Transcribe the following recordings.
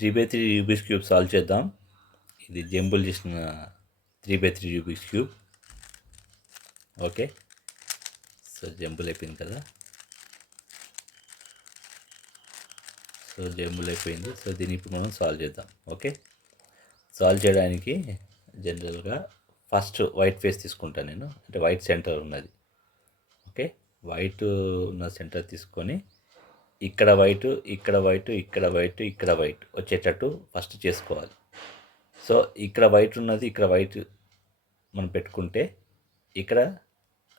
3x3 Rubik's cube solve చేద్దాం. ఇది jumble చేసిన 3x3 Rubik's cube. Okay, so jumble అయిపోయింది కదా. సో జంబుల్ అయిపోయింది. సో దీన్ని ఇప్పుడు మనం సాల్వ్ చేద్దాం. ఓకే, సాల్వ్ చేయడానికి జనరల్గా ఫస్ట్ వైట్ ఫేస్ తీసుకుంటాను నేను, అంటే వైట్ సెంటర్ ఉన్నది. ఓకే, వైట్ ఉన్న సెంటర్ తీసుకొని ఇక్కడ వైట్, ఇక్కడ వైట్, ఇక్కడ వైట్, ఇక్కడ వైట్ వచ్చేటట్టు ఫస్ట్ చేసుకోవాలి. సో ఇక్కడ వైట్ ఉన్నది, ఇక్కడ వైట్ మనం పెట్టుకుంటే ఇక్కడ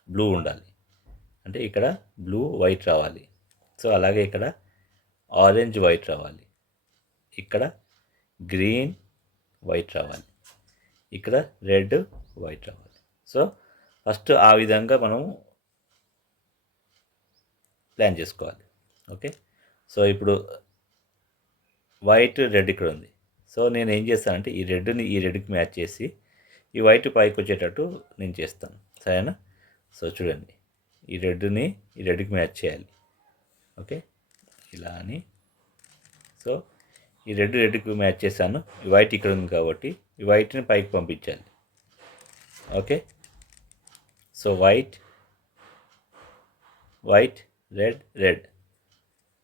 బ్లూ ఉండాలి, అంటే ఇక్కడ బ్లూ వైట్ రావాలి. సో అలాగే ఇక్కడ ఆరెంజ్ వైట్ రావాలి, ఇక్కడ గ్రీన్ వైట్ రావాలి, ఇక్కడ రెడ్ వైట్ రావాలి. సో ఫస్ట్ ఆ విధంగా మనం ప్లాన్ చేసుకోవాలి. ఓకే, సో ఇప్పుడు వైట్ రెడ్ ఇక్కడ ఉంది. సో నేను ఏం చేస్తానంటే ఈ రెడ్ని ఈ రెడ్కి మ్యాచ్ చేసి ఈ వైట్ పైకి వచ్చేటట్టు నేను చేస్తాను, సరేనా. సో చూడండి, ఈ రెడ్ని ఈ రెడ్కి మ్యాచ్ చేయాలి. ఓకే, ఇలా అని. సో ఈ రెడ్కి మ్యాచ్ చేశాను. ఈ వైట్ ఇక్కడ ఉంది కాబట్టి ఈ వైట్ని పైకి పంపించాలి. Okay, so white white red red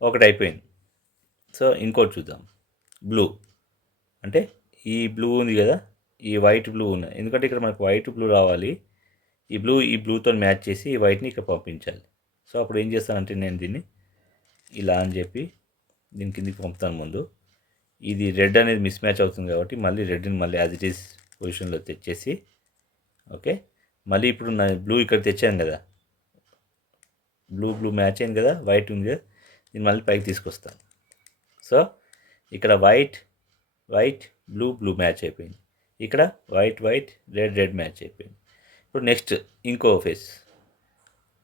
ఒకటి అయిపోయింది. సో ఇంకోటి చూద్దాం, బ్లూ. అంటే ఈ బ్లూ ఉంది కదా, ఈ వైట్ బ్లూ ఉన్నాయి, ఎందుకంటే ఇక్కడ మనకు వైట్ బ్లూ రావాలి. ఈ బ్లూతో మ్యాచ్ చేసి ఈ వైట్ని ఇక్కడ పంపించాలి. సో అప్పుడు ఏం చేస్తానంటే నేను దీన్ని ఇలా అని చెప్పి దీని కిందికి పంపుతాను. ముందు ఇది రెడ్ అనేది మిస్ మ్యాచ్ అవుతుంది కాబట్టి మళ్ళీ రెడ్ని మళ్ళీ యాజ్ ఇట్ ఈస్ పొజిషన్లో తెచ్చేసి, ఓకే, మళ్ళీ ఇప్పుడు నా బ్లూ ఇక్కడ తెచ్చాను కదా, బ్లూ మ్యాచ్ అయింది కదా, వైట్ ఉంది కదా, దీన్ని మళ్ళీ పైకి తీసుకొస్తాను. సో ఇక్కడ వైట్ బ్లూ మ్యాచ్ అయిపోయింది, ఇక్కడ వైట్ రెడ్ మ్యాచ్ అయిపోయింది. ఇప్పుడు నెక్స్ట్ ఇంకో ఫేస్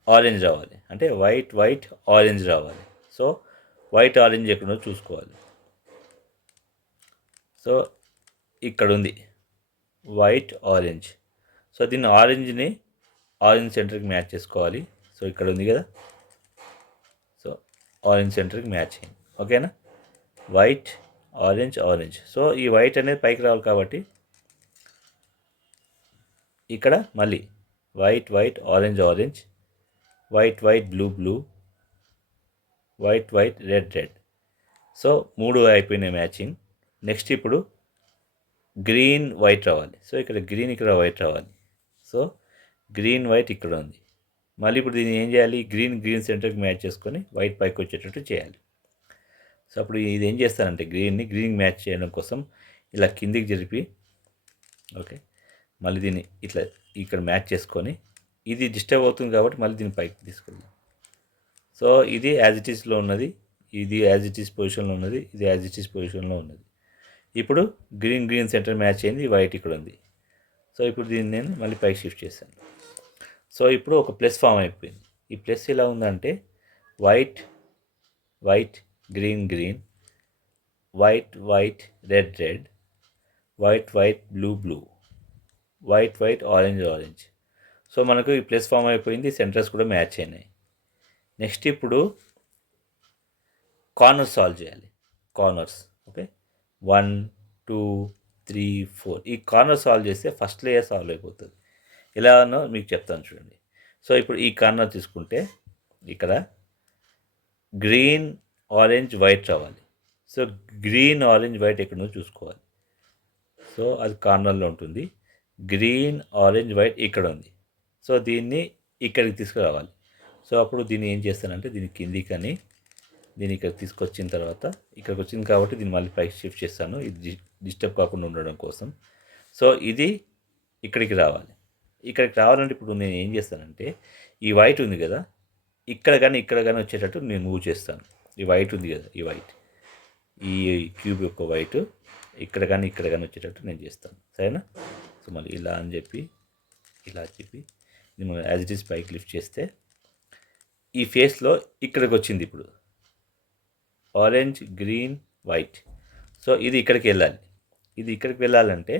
ఆరెంజ్ రావాలి, అంటే వైట్ ఆరెంజ్ రావాలి. సో వైట్ ఆరెంజ్ ఎక్కడో చూసుకోవాలి. సో ఇక్కడ ఉంది వైట్ ఆరెంజ్. సో దీన్ని ఆరెంజ్ సెంటర్కి మ్యాచ్ చేసుకోవాలి. సో ఇక్కడ ఉంది కదా, సో ఆరెంజ్ సెంటర్కి మ్యాచ్ అయింది. ఓకేనా, వైట్ ఆరెంజ్. సో ఈ వైట్ అనేది పైకి రావాలి కాబట్టి ఇక్కడ మళ్ళీ white orange white blue white red. So 3 అయిపోయినాయి మ్యాచింగ్. నెక్స్ట్ ఇప్పుడు గ్రీన్ వైట్ రావాలి. సో ఇక్కడ గ్రీన్, ఇక్కడ వైట్ రావాలి. సో గ్రీన్ వైట్ ఇక్కడ ఉంది. మళ్ళీ ఇప్పుడు దీన్ని ఏం చేయాలి, గ్రీన్ సెంటర్కి మ్యాచ్ చేసుకొని వైట్ పైకి వచ్చేటట్టు చేయాలి. సో అప్పుడు ఇది ఏం చేస్తానంటే గ్రీన్ మ్యాచ్ చేయడం కోసం ఇలా కిందికి జరిపి, ఓకే, మళ్ళీ దీన్ని ఇట్లా ఇక్కడ మ్యాచ్ చేసుకొని, ఇది డిస్టర్బ్ అవుతుంది కాబట్టి మళ్ళీ దీన్ని పైకి తీసుకెళ్దాం. సో ఇది యాజ్ ఇట్ ఈస్లో ఉన్నది, ఇది యాజ్ ఇట్ ఈస్ పొజిషన్లో ఉన్నది, ఇది యాజ్ ఇట్ ఈస్ పొజిషన్లో ఉన్నది. ఇప్పుడు గ్రీన్ సెంటర్ మ్యాచ్ అయింది, వైట్ ఇక్కడ ఉంది. సో ఇప్పుడు దీన్ని నేను మళ్ళీ పైకి షిఫ్ట్ చేశాను. సో ఇప్పుడు ఒక ప్లస్ ఫామ్ అయిపోయింది. ఈ ప్లస్ ఎలా ఉందంటే white green white red white blue white orange. So మనకు ఈ ప్లస్ ఫామ్ అయిపోయింది, సెంటర్స్ కూడా మ్యాచ్ అయినాయి. నెక్స్ట్ ఇప్పుడు కార్నర్స్ సాల్వ్ చేయాలి. కార్నర్స్, ఓకే, 1 2 3 4 ఈ కార్నర్ సాల్వ్ చేస్తే ఫస్ట్ లేయర్ సాల్వ్ అయిపోతుంది. ఎలానో మీకు చెప్తాను చూడండి. సో ఇప్పుడు ఈ కార్నర్ తీసుకుంటే ఇక్కడ గ్రీన్ ఆరెంజ్ వైట్ రావాలి. సో గ్రీన్ ఆరెంజ్ వైట్ ఎక్కడో చూసుకోవాలి. సో అది కార్నర్లో ఉంటుంది. గ్రీన్ ఆరెంజ్ వైట్ ఇక్కడ ఉంది. సో దీన్ని ఇక్కడికి తీసుకురావాలి. సో అప్పుడు దీన్ని ఏం చేస్తానంటే దీన్ని కిందికని దీన్ని ఇక్కడ తీసుకొచ్చిన తర్వాత ఇక్కడికి వచ్చింది కాబట్టి దీన్ని మళ్ళీ పైకి షిఫ్ట్ చేస్తాను, ఇది డిస్టర్బ్ కాకుండా ఉండడం కోసం. సో ఇది ఇక్కడికి రావాలి. ఇక్కడికి రావాలంటే ఇప్పుడు నేను ఏం చేస్తానంటే ఈ వైట్ ఉంది కదా, ఇక్కడ కానీ వచ్చేటట్టు నేను మూవ్ చేస్తాను. ఈ వైట్ ఉంది కదా, ఈ క్యూబ్ యొక్క వైట్ ఇక్కడ కానీ వచ్చేటట్టు నేను చేస్తాను, సరేనా. సో మళ్ళీ ఇలా చెప్పి నేను యాజ్ ఇట్ ఈస్ పైకి లిఫ్ట్ చేస్తే ఈ ఫేస్లో ఇక్కడికి వచ్చింది. ఇప్పుడు ఆరెంజ్ గ్రీన్ వైట్. సో ఇది ఇక్కడికి వెళ్ళాలి. ఇది ఇక్కడికి వెళ్ళాలంటే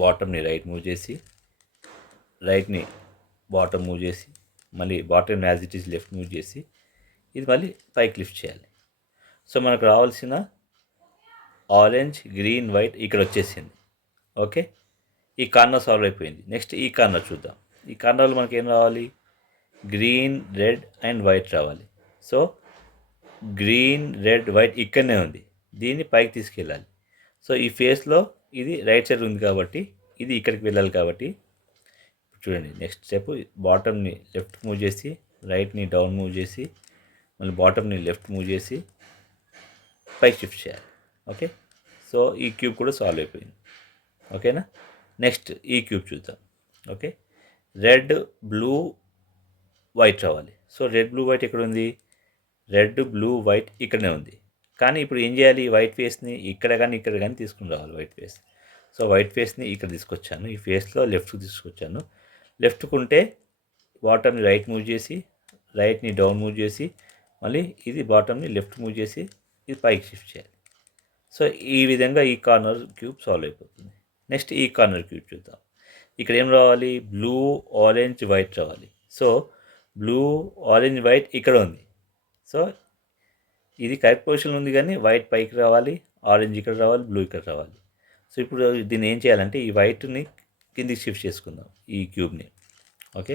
బాటమ్ని రైట్ మూవ్ చేసి, రైట్ని బాటమ్ మూవ్ చేసి, మళ్ళీ bottom as it is left move చేసి ఇది మళ్ళీ పైకి లిఫ్ట్ చేయాలి. సో మనకు రావాల్సిన ఆరెంజ్, గ్రీన్, వైట్ ఇక్కడ వచ్చేసింది. ఓకే. ఈ కార్నర్ సాల్వ్ అయిపోయింది. నెక్స్ట్ ఈ కార్నర్ చూద్దాం. ఈ కార్నర్లో మనకి ఏం రావాలి? గ్రీన్, రెడ్ అండ్ వైట్ రావాలి. సో గ్రీన్, రెడ్, వైట్ ఇక్కడనే ఉంది. దీన్ని పైకి తీసుకెళ్ళాలి. సో ఈ ఫేస్లో ఇది రైట్ సైడ్ ఉంది కాబట్టి ఇది ఇక్కడికి వెళ్ళాలి కాబట్టి చూడండి నెక్స్ట్ స్టెప్ బాటమ్ని లెఫ్ట్ మూవ్ చేసి రైట్ని డౌన్ మూవ్ చేసి మళ్ళీ బాటమ్ని లెఫ్ట్ మూవ్ చేసి పైకి షిఫ్ట్ చేయాలి. ఓకే. సో ఈ క్యూబ్ కూడా సాల్వ్ అయిపోయింది. ఓకేనా. నెక్స్ట్ ఈ క్యూబ్ చూద్దాం. ఓకే. రెడ్, బ్లూ, వైట్ రావాలి. సో రెడ్, బ్లూ, వైట్ ఎక్కడ ఉంది? రెడ్, బ్లూ, వైట్ ఇక్కడనే ఉంది. కానీ ఇప్పుడు ఏం చేయాలి? వైట్ ఫేస్ని ఇక్కడ కానీ తీసుకుని రావాలి వైట్ ఫేస్. సో వైట్ ఫేస్ని ఇక్కడ తీసుకొచ్చాను. ఈ ఫేస్లో లెఫ్ట్కి తీసుకొచ్చాను. లెఫ్ట్కు ఉంటే బాటమ్ని రైట్ మూవ్ చేసి రైట్ని డౌన్ మూవ్ చేసి మళ్ళీ ఇది బాటమ్ని లెఫ్ట్ మూవ్ చేసి ఇది పైకి షిఫ్ట్ చేయాలి. సో ఈ విధంగా ఈ కార్నర్ క్యూబ్ సాల్వ్ అయిపోతుంది. నెక్స్ట్ ఈ కార్నర్ క్యూబ్ చూద్దాం. ఇక్కడ ఏం రావాలి? బ్లూ, ఆరెంజ్, వైట్ రావాలి. సో బ్లూ, ఆరెంజ్, వైట్ ఇక్కడ ఉంది. సో ఇది కరెక్ట్ పొజిషన్లో ఉంది కానీ వైట్ పైకి రావాలి, ఆరెంజ్ ఇక్కడ రావాలి, బ్లూ ఇక్కడ రావాలి. సో ఇప్పుడు దీన్ని ఏం చేయాలంటే ఈ వైట్ని కిందికి షిఫ్ట్ చేసుకుందాం ఈ క్యూబ్ని. ఓకే.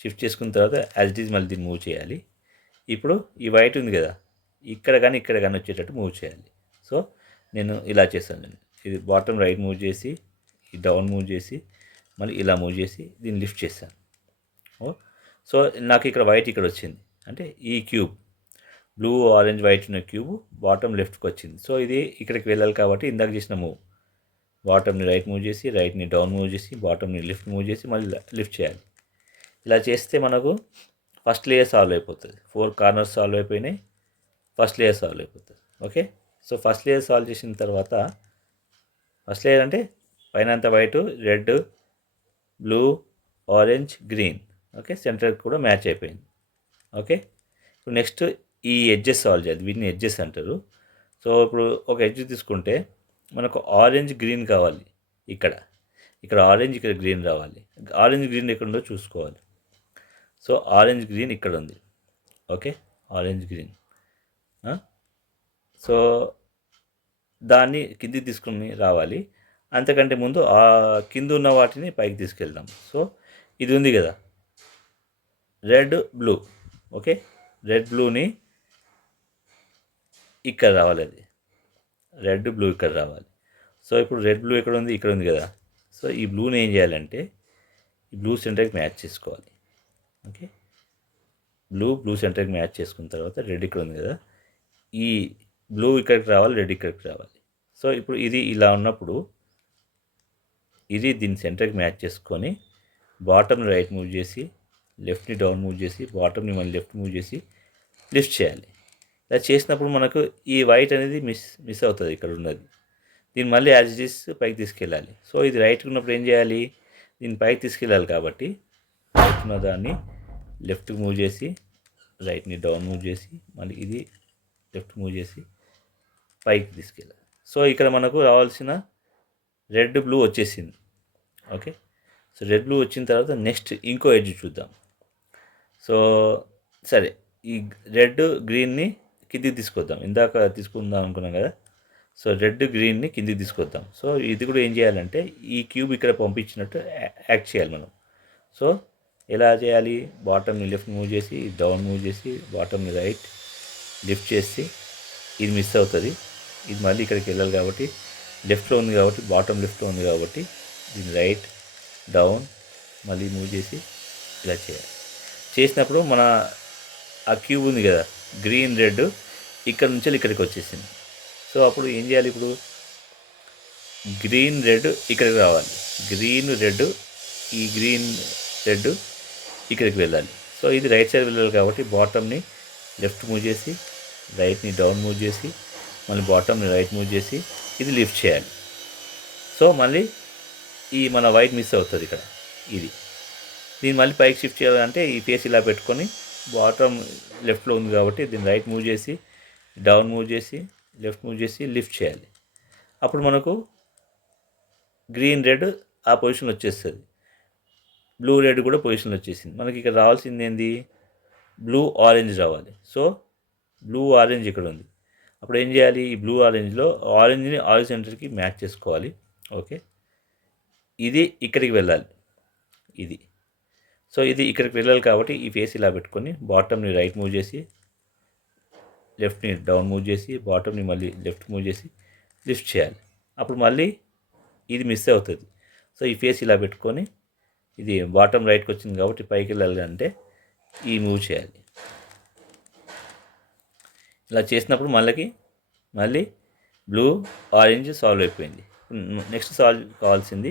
షిఫ్ట్ చేసుకున్న తర్వాత యాజ్ ఇట్ ఈజ్ మళ్ళీ దీన్ని మూవ్ చేయాలి. ఇప్పుడు ఈ వైట్ ఉంది కదా ఇక్కడ కానీ వచ్చేటట్టు మూవ్ చేయాలి. సో నేను ఇలా చేస్తాను. ఇది బాటమ్ రైట్ మూవ్ చేసి ఈ డౌన్ మూవ్ చేసి మళ్ళీ ఇలా మూవ్ చేసి దీన్ని లిఫ్ట్ చేశాను. సో నాకు ఇక్కడ వైట్ ఇక్కడ వచ్చింది. అంటే ఈ క్యూబ్ బ్లూ, ఆరెంజ్, వైట్ ఉన్న క్యూబ్ బాటమ్ లెఫ్ట్కి వచ్చింది. సో ఇది ఇక్కడికి వెళ్ళాలి కాబట్టి ఇందాక చేసిన మూవ్ బాటమ్ని రైట్ మూవ్ చేసి రైట్ని డౌన్ మూవ్ చేసి బాటమ్ని లిఫ్ట్ మూవ్ చేసి మళ్ళీ లిఫ్ట్ చేయాలి. ఇలా చేస్తే మనకు ఫస్ట్ లేయర్ సాల్వ్ అయిపోతుంది. 4 కార్నర్స్ సాల్వ్ అయిపోయినాయి. ఫస్ట్ లేయర్ సాల్వ్ అయిపోతుంది. Okay. So first layer solve చేసిన తర్వాత ఫస్ట్ లేయర్ అంటే పైన అంతా white, red, blue, orange, green. Okay. సెంటర్కి కూడా మ్యాచ్ అయిపోయింది. ఓకే. ఇప్పుడు నెక్స్ట్ ఈ ఎడ్జెస్ సాల్వ్ చేయాలి. వీటిని ఎడ్జెస్ అంటారు. సో ఇప్పుడు ఒక ఎడ్జ్ తీసుకుంటే మనకు ఆరెంజ్, గ్రీన్ కావాలి. ఇక్కడ ఆరెంజ్, ఇక్కడ గ్రీన్ రావాలి. ఆరెంజ్, గ్రీన్ ఎక్కడ ఉందో చూసుకోవాలి. సో ఆరెంజ్, గ్రీన్ ఇక్కడ ఉంది. ఓకే. Orange, green. సో దాన్ని కిందికి తీసుకుని రావాలి. అంతకంటే ముందు ఆ కింద ఉన్న వాటిని పైకి తీసుకెళ్దాం. సో ఇది ఉంది కదా రెడ్, బ్లూ. ఓకే. రెడ్, బ్లూని ఇక్కడ రావాలి. అది రెడ్, బ్లూ ఇక్కడ రావాలి. సో ఇప్పుడు రెడ్, బ్లూ ఎక్కడ ఉంది? ఇక్కడ ఉంది కదా. సో ఈ బ్లూని ఏం చేయాలంటే ఈ బ్లూ సెంటర్కి మ్యాచ్ చేసుకోవాలి. ఓకే. బ్లూ సెంటర్కి మ్యాచ్ చేసుకున్న తర్వాత రెడ్ ఇక్కడ ఉంది కదా. ఈ బ్లూ ఇక్కడికి రావాలి, రెడ్ ఇక్కడికి రావాలి. సో ఇప్పుడు ఇది ఇలా ఉన్నప్పుడు ఇది దీని సెంటర్కి మ్యాచ్ చేసుకొని బాటమ్ని రైట్ మూవ్ చేసి లెఫ్ట్ని డౌన్ మూవ్ చేసి బాటమ్ని మళ్ళీ లెఫ్ట్ మూవ్ చేసి లిఫ్ట్ చేయాలి. ఇలా చేసినప్పుడు మనకు ఈ వైట్ అనేది మిస్ అవుతుంది ఇక్కడ ఉన్నది. దీన్ని మళ్ళీ యాజ్ ఇట్ ఈస్ పైకి తీసుకెళ్ళాలి. సో ఇది రైట్గా ఉన్నప్పుడు ఏం చేయాలి? దీన్ని పైకి తీసుకెళ్ళాలి కాబట్టి రైట్ ఉన్న దాన్ని లెఫ్ట్కి మూవ్ చేసి రైట్ని డౌన్ మూవ్ చేసి మళ్ళీ ఇది లెఫ్ట్ మూవ్ చేసి పైకి తీసుకెళ్ళాలి. సో ఇక్కడ మనకు రావాల్సిన రెడ్, బ్లూ వచ్చేసింది. ఓకే. సో రెడ్, బ్లూ వచ్చిన తర్వాత నెక్స్ట్ ఇంకో ఎడ్జ్ చూద్దాం. సో సరే ఈ రెడ్, గ్రీన్ని కిందికి తీసుకొద్దాం. ఇందాక తీసుకుందాం అనుకున్నాం కదా. సో రెడ్, గ్రీన్ని కిందికి తీసుకొద్దాం. సో ఇది కూడా ఏం చేయాలంటే ఈ క్యూబ్ ఇక్కడ పంపించినట్టు యాక్ట్ చేయాలి మనం. సో ఎలా చేయాలి? బాటమ్ని లెఫ్ట్ మూవ్ చేసి డౌన్ మూవ్ చేసి బాటమ్ని రైట్ లిఫ్ట్ చేసి ఇది మిస్ అవుతుంది. ఇది మళ్ళీ ఇక్కడికి వెళ్ళాలి కాబట్టి లెఫ్ట్లో ఉంది కాబట్టి బాటమ్ లెఫ్ట్లో ఉంది కాబట్టి దీన్ని రైట్ డౌన్ మళ్ళీ మూవ్ చేసి ఇలా చేయాలి. చేసినప్పుడు మన ఆ క్యూబ్ ఉంది కదా గ్రీన్, రెడ్ ఇక్కడ నుంచి ఇక్కడికి వచ్చేసింది. సో అప్పుడు ఏం చేయాలి? ఇప్పుడు గ్రీన్, రెడ్ ఇక్కడికి రావాలి. గ్రీన్, రెడ్ ఈ గ్రీన్, రెడ్ ఇక్కడికి వెళ్ళాలి. సో ఇది రైట్ సైడ్ వెళ్ళాలి కాబట్టి బాటమ్ని లెఫ్ట్ మూవ్ చేసి రైట్ని డౌన్ మూవ్ చేసి మళ్ళీ బాటమ్ని రైట్ మూవ్ చేసి ఇది లిఫ్ట్ చేయాలి. సో మళ్ళీ ఈ మన వైట్ మిస్ అవుతుంది ఇక్కడ. దీన్ని మళ్ళీ పైకి షిఫ్ట్ చేయాలంటే ఈ ఫేస్ ఇలా పెట్టుకొని బాటమ్ లెఫ్ట్లో ఉంది కాబట్టి దీన్ని రైట్ మూవ్ చేసి డౌన్ మూవ్ చేసి లెఫ్ట్ మూవ్ చేసి లిఫ్ట్ చేయాలి. అప్పుడు మనకు గ్రీన్, రెడ్ ఆ పొజిషన్లో వచ్చేస్తుంది. బ్లూ, రెడ్ కూడా పొజిషన్లో వచ్చేసింది. మనకి ఇక్కడ రావాల్సింది ఏంది? బ్లూ, ఆరెంజ్ రావాలి. సో బ్లూ, ఆరెంజ్ ఇక్కడ ఉంది. అప్పుడు ఏం చేయాలి, ఈ బ్లూ ఆరెంజ్లో ఆరెంజ్ని ఆరెంజ్ సెంటర్కి మ్యాచ్ చేసుకోవాలి. ఓకే, ఇది ఇక్కడికి వెళ్ళాలి, ఇది. సో ఇది ఇక్కడికి వెళ్ళాలి కాబట్టి ఈ ఫేస్ ఇలా పెట్టుకొని బాటమ్ని రైట్ మూవ్ చేసి, లెఫ్ట్ని డౌన్ మూవ్ చేసి, బాటమ్ని మళ్ళీ లెఫ్ట్ మూవ్ చేసి లిఫ్ట్ చేయాలి. అప్పుడు మళ్ళీ ఇది మిస్ అవుతుంది. సో ఈ ఫేస్ ఇలా పెట్టుకొని, ఇది బాటమ్ రైట్కి వచ్చింది కాబట్టి పైకి వెళ్ళాలి అంటే ఈ మూవ్ చేయాలి. ఇలా చేసినప్పుడు మళ్ళీ బ్లూ ఆరెంజ్ సాల్వ్ అయిపోయింది. నెక్స్ట్ సాల్వ్ కావాల్సింది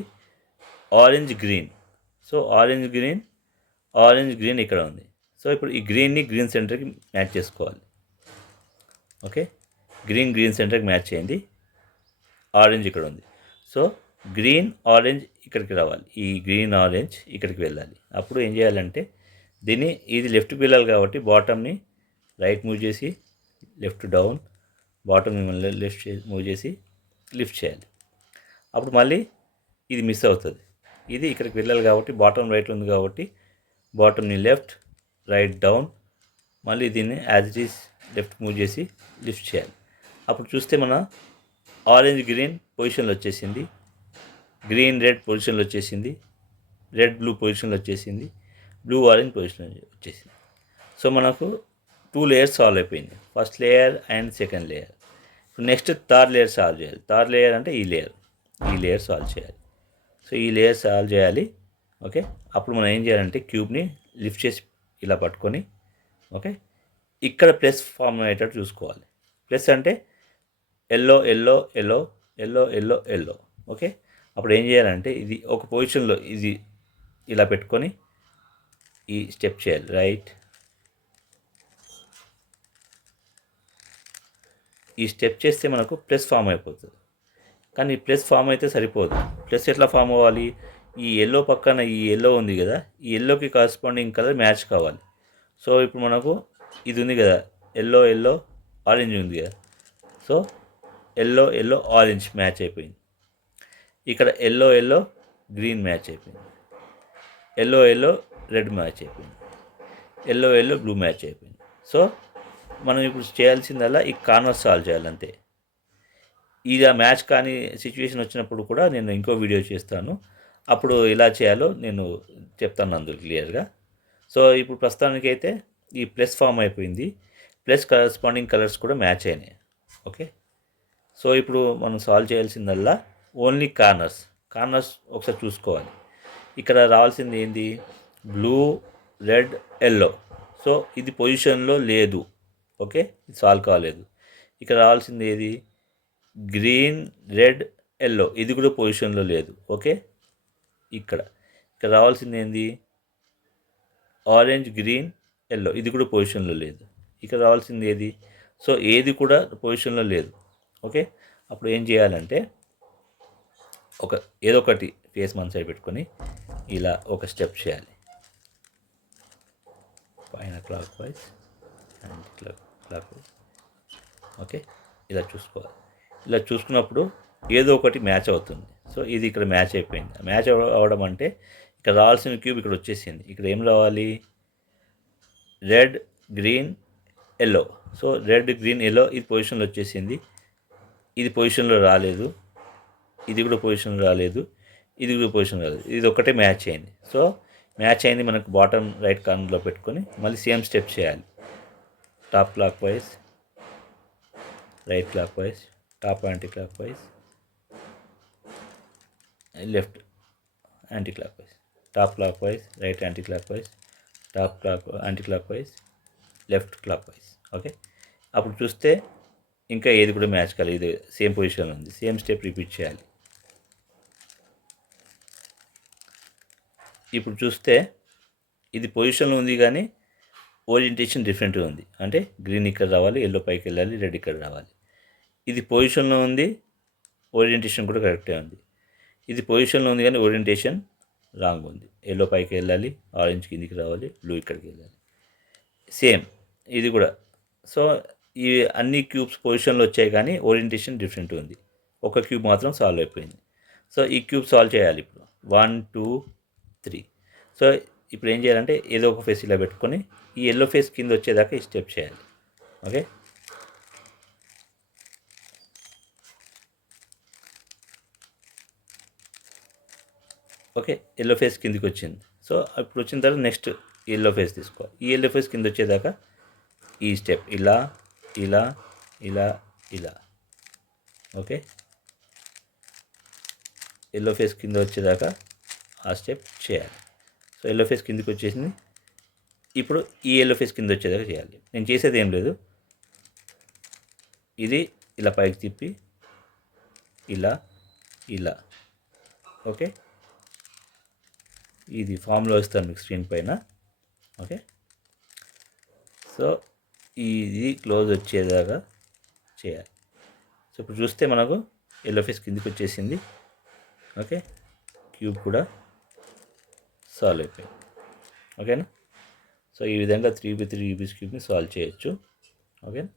orange green. So orange green ఇక్కడ ఉంది. సో ఇప్పుడు ఈ గ్రీన్ని గ్రీన్ సెంటర్కి మ్యాచ్ చేసుకోవాలి. ఓకే, గ్రీన్ సెంటర్కి మ్యాచ్ చేయండి. ఆరెంజ్ ఇక్కడ ఉంది. సో గ్రీన్ ఆరెంజ్ ఇక్కడికి రావాలి, ఈ గ్రీన్ ఆరెంజ్ ఇక్కడికి వెళ్ళాలి. అప్పుడు ఏం చేయాలంటే ఇది లెఫ్ట్కి వెళ్ళాలి కాబట్టి బాటమ్ని రైట్ మూవ్ చేసి లెఫ్ట్ డౌన్, బాటమ్ని మళ్ళీ లెఫ్ట్ మూవ్ చేసి లిఫ్ట్ చేయాలి. అప్పుడు మళ్ళీ ఇది మిస్ అవుతుంది. ఇది ఇక్కడికి వెళ్ళాలి కాబట్టి బాటమ్ రైట్లో ఉంది కాబట్టి బాటమ్ని లెఫ్ట్ రైట్ డౌన్, మళ్ళీ దీన్ని as it is left move చేసి లిఫ్ట్ చేయాలి. అప్పుడు చూస్తే మన ఆరెంజ్ గ్రీన్ పొజిషన్లో వచ్చేసింది, గ్రీన్ రెడ్ పొజిషన్లో వచ్చేసింది, రెడ్ బ్లూ పొజిషన్లో వచ్చేసింది, బ్లూ ఆరెంజ్ పొజిషన్లో వచ్చేసింది. సో మనకు 2 లేయర్స్ సాల్వ్ అయిపోయింది, first layer and second layer. Next third layer solve చేయాలి. థర్డ్ లేయర్ అంటే ఈ లేయర్ సాల్వ్ చేయాలి. సో ఈ లేయర్ సాల్వ్ చేయాలి. ఓకే, అప్పుడు మనం ఏం చేయాలంటే క్యూబ్ని లిఫ్ట్ చేసి ఇలా పట్టుకొని, ఓకే, ఇక్కడ ప్లస్ ఫామ్ అయ్యేటట్టు చూసుకోవాలి. ప్లస్ అంటే yellow yellow yellow yellow yellow yellow. Okay, అప్పుడు ఏం చేయాలంటే ఇది ఒక పొజిషన్లో ఇది ఇలా పెట్టుకొని ఈ స్టెప్ చేయాలి. రైట్, ఈ స్టెప్ చేస్తే మనకు ప్లస్ ఫామ్ అయిపోతుంది. కానీ ప్లస్ ఫామ్ అయితే సరిపోదు. ప్లస్ ఎట్లా ఫామ్ అవ్వాలి, ఈ ఎల్లో పక్కన ఈ ఎల్లో ఉంది కదా, ఈ ఎల్లోకి కరస్పాండింగ్ కలర్ మ్యాచ్ కావాలి. సో ఇప్పుడు మనకు ఇది ఉంది కదా, ఎల్లో ఆరెంజ్ ఉంది కదా. సో ఎల్లో ఆరెంజ్ మ్యాచ్ అయిపోయింది. ఇక్కడ ఎల్లో గ్రీన్ మ్యాచ్ అయిపోయింది, ఎల్లో రెడ్ మ్యాచ్ అయిపోయింది, ఎల్లో బ్లూ మ్యాచ్ అయిపోయింది. సో మనం ఇప్పుడు చేయాల్సిందల్లా ఈ కార్నర్ సాల్వ్ చేయాలంతే. ఇది మ్యాచ్ కానీ సిచ్యువేషన్ వచ్చినప్పుడు కూడా నేను ఇంకో వీడియో చేస్తాను, అప్పుడు ఎలా చేయాలో నేను చెప్తాను అందులో క్లియర్గా. సో ఇప్పుడు ప్రస్తుతానికైతే ఈ ప్లస్ ఫామ్ అయిపోయింది, ప్లస్ కరస్పాండింగ్ కలర్స్ కూడా మ్యాచ్ అయినాయి. ఓకే, సో ఇప్పుడు మనం సాల్వ్ చేయాల్సిందల్లా ఓన్లీ కార్నర్స్ ఒకసారి చూసుకోవాలి. ఇక్కడ రావాల్సింది ఏంది, బ్లూ రెడ్ ఎల్లో. సో ఇది పొజిషన్లో లేదు. ఓకే, ఇది సాల్వ్ కాలేదు. ఇక్కడ రావాల్సింది ఏది, గ్రీన్ రెడ్ ఎల్లో, ఇది కూడా పొజిషన్లో లేదు. ఓకే, ఇక్కడ రావాల్సింది ఏంది, ఆరెంజ్ గ్రీన్ ఎల్లో, ఇది కూడా పొజిషన్లో లేదు. ఇక్కడ రావాల్సింది ఏది, సో ఏది కూడా పొజిషన్లో లేదు. ఓకే, అప్పుడు ఏం చేయాలంటే ఏదో ఒకటి ఫేస్ మన సైడ్ పెట్టుకొని ఇలా ఒక స్టెప్ చేయాలి. పైన clock wise and clock wise. Okay, ఇలా చూసుకోవాలి. ఇలా చూసుకున్నప్పుడు ఏదో ఒకటి మ్యాచ్ అవుతుంది. సో ఇది ఇక్కడ మ్యాచ్ అయిపోయింది. మ్యాచ్ అవ్వడం అంటే ఇక్కడ రావాల్సిన క్యూబ్ ఇక్కడ వచ్చేసింది. ఇక్కడ ఏం రావాలి, red green yellow. So red green yellow ఇది పొజిషన్లో వచ్చేసింది, ఇది పొజిషన్లో రాలేదు, ఇది కూడా పొజిషన్లో రాలేదు, ఇది కూడా పొజిషన్ రాలేదు, ఇది ఒక్కటే మ్యాచ్ అయింది. సో మ్యాచ్ అయింది మనకు బాటమ్ రైట్ కార్నర్లో పెట్టుకొని మళ్ళీ సేమ్ స్టెప్ చేయాలి. Top clock wise, right clock wise, top anti clock wise, left anti clock wise, top clock wise, right anti clock wise, top clock anti clock wise, left clock wise. Okay, అప్పుడు చూస్తే ఇంకా ఏది కూడా match కాలేదు, ఇది same పొజిషన్లో ఉంది. Same step repeat చేయాలి. ఇప్పుడు చూస్తే ఇది పొజిషన్లో ఉంది కానీ ఓరియంటేషన్ డిఫరెంట్గా ఉంది. అంటే గ్రీన్ ఇక్కడ రావాలి, ఎల్లో పైకి వెళ్ళాలి, రెడ్ ఇక్కడ రావాలి. ఇది పొజిషన్లో ఉంది, ఓరియంటేషన్ కూడా కరెక్టే ఉంది. ఇది పొజిషన్లో ఉంది కానీ ఓరియంటేషన్ రాంగ్ ఉంది. ఎల్లో పైకి వెళ్ళాలి, ఆరెంజ్ కిందికి రావాలి, బ్లూ ఇక్కడికి వెళ్ళాలి. సేమ్ ఇది కూడా. సో ఈ అన్ని క్యూబ్స్ పొజిషన్లో వచ్చాయి కానీ ఓరియంటేషన్ డిఫరెంట్ ఉంది. ఒక క్యూబ్ మాత్రం సాల్వ్ అయిపోయింది. సో ఈ క్యూబ్ సాల్వ్ చేయాలి ఇప్పుడు. 1 2 3. సో ఇప్పుడు ఏం చేయాలంటే ఏదో ఒక ఫేస్ ఇలా పెట్టుకొని ఈ ఎల్లో ఫేస్ కింద వచ్చేదాకా ఈ స్టెప్ చేయాలి. ఓకే, ఓకే, ఎల్లో ఫేస్ కిందికి వచ్చింది. సో ఇప్పుడు వచ్చిన తర్వాత నెక్స్ట్ ఎల్లో ఫేస్ తీసుకో. ఈ ఎల్లో ఫేస్ కింద వచ్చేదాకా ఈ స్టెప్ ఇలా ఇలా ఇలా ఇలా. ఓకే, ఎల్లో ఫేస్ కింద వచ్చేదాకా ఆ స్టెప్ చేయాలి. సో ఎల్లో ఫేస్ కిందికి వచ్చేసింది. ఇప్పుడు ఈ ఎల్లో ఫేస్ కింద వచ్చేదాకా చేయాలి. నేను చేసేది ఏం లేదు, ఇది ఇలా పైకి తిప్పి ఇలా ఇలా. ఓకే, ఇది ఫామ్లో ఇస్తాను మీకు స్క్రీన్ పైన. ఓకే, సో ఇది క్లోజ్ వచ్చేదాకా చేయాలి. సో ఇప్పుడు చూస్తే మనకు ఎల్లో ఫేస్ కిందికి వచ్చేసింది. ఓకే, క్యూబ్ కూడా సాల్వ్ అయిపోయింది. ఓకేనా. సో ఈ విధంగా 3x3 రూబిక్స్ క్యూబ్ని సాల్వ్ చేయొచ్చు. ఓకేనా.